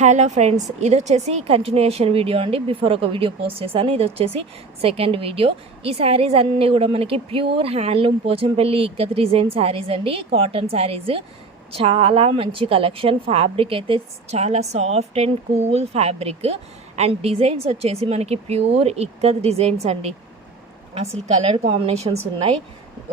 Hello friends, ఇది వచ్చేసి continuation video అండి. బిఫోర్ ఒక వీడియో పోస్ట్ చేశాను, ఇది వచ్చేసి సెకండ్ వీడియో. ఈ శారీస్ అన్నీ కూడా మనకి pure handloom Pochampally ikat design saris అండి, కాటన్ శారీస్. చాలా మంచి కలెక్షన్. ఫ్యాబ్రిక్ అయితే చాలా soft and cool fabric. And designs వచ్చేసి మనకి ప్యూర్ ఇక్కత్ డిజైన్స్ అండి. అసలు కలర్ కాంబినేషన్స్ ఉన్నాయి,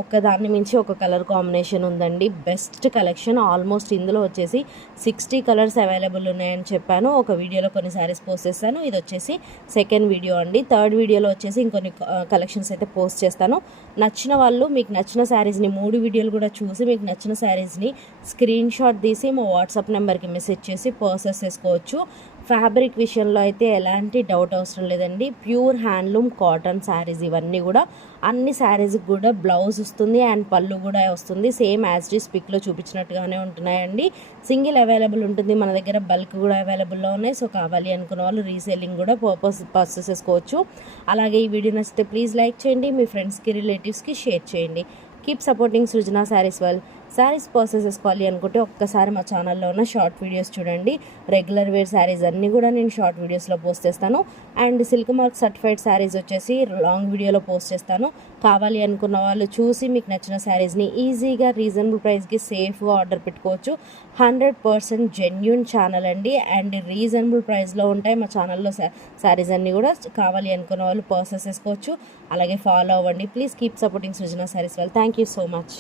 ఒకదాన్ని మించి ఒక కలర్ కాంబినేషన్ ఉందండి. Best collection. ఆల్మోస్ట్ ఇందులో వచ్చేసి 60 కలర్స్ అవైలబుల్ ఉన్నాయని చెప్పాను. ఒక వీడియోలో కొన్ని శారీస్ పోస్ట్ చేస్తాను, ఇది వచ్చేసి సెకండ్ వీడియో అండి. థర్డ్ వీడియోలో వచ్చేసి ఇంకొన్ని కలెక్షన్స్ అయితే పోస్ట్ చేస్తాను. నచ్చిన వాళ్ళు మీకు నచ్చిన శారీస్ని 3 వీడియోలు కూడా చూసి మీకు నచ్చిన శారీస్ని స్క్రీన్ షాట్ తీసి మా వాట్సాప్ నెంబర్కి మెసేజ్ చేసి పర్చేస్ చేసుకోవచ్చు. ఫ్యాబ్రిక్ విషయంలో అయితే ఎలాంటి డౌట్ అవసరం లేదండి. ప్యూర్ హ్యాండ్లూమ్ కాటన్ శారీస్ ఇవన్నీ కూడా. అన్ని శారీస్కి కూడా బ్లౌజ్ వస్తుంది అండ్ పళ్ళు కూడా వస్తుంది. సేమ్ యాజ్ ఇట్ ఈస్ పిక్లో చూపించినట్టుగానే ఉంటున్నాయండి. సింగిల్ అవైలబుల్ ఉంటుంది మన దగ్గర, బల్క్ కూడా అవైలబుల్లో ఉన్నాయి. సో కావాలి అనుకున్న వాళ్ళు రీసేలింగ్ కూడా పర్చేస్ చేసుకోవచ్చు. అలాగే ఈ వీడియో నచ్చితే ప్లీజ్ లైక్ చేయండి, మీ ఫ్రెండ్స్కి రిలేటివ్స్కి షేర్ చేయండి. Keep supporting Srujana saris well. Saris purchase చేసుకోవాలి అనుకుంటే ఒక్కసారి మా ఛానల్లో ఉన్న షార్ట్ వీడియోస్ చూడండి. రెగ్యులర్ వేర్ శారీస్ అన్నీ కూడా నేను షార్ట్ వీడియోస్లో పోస్ట్ చేస్తాను. And silk mark certified saris వచ్చేసి లాంగ్ వీడియోలో పోస్ట్ చేస్తాను. కావాలి అనుకున్న వాళ్ళు చూసి మీకు నచ్చిన శారీస్ని ఈజీగా రీజనబుల్ ప్రైస్కి సేఫ్గా ఆర్డర్ పెట్టుకోవచ్చు. 100% జెన్యూన్ ఛానల్ అండి. అండ్ రీజనబుల్ ప్రైస్లో ఉంటాయి మా ఛానల్లో శారీస్ అన్నీ కూడా. కావాలి అనుకున్న వాళ్ళు పర్చేస్ చేసుకోవచ్చు. అలాగే ఫాలో అవ్వండి. Please keep supporting Srujana saris well. Thank you so much.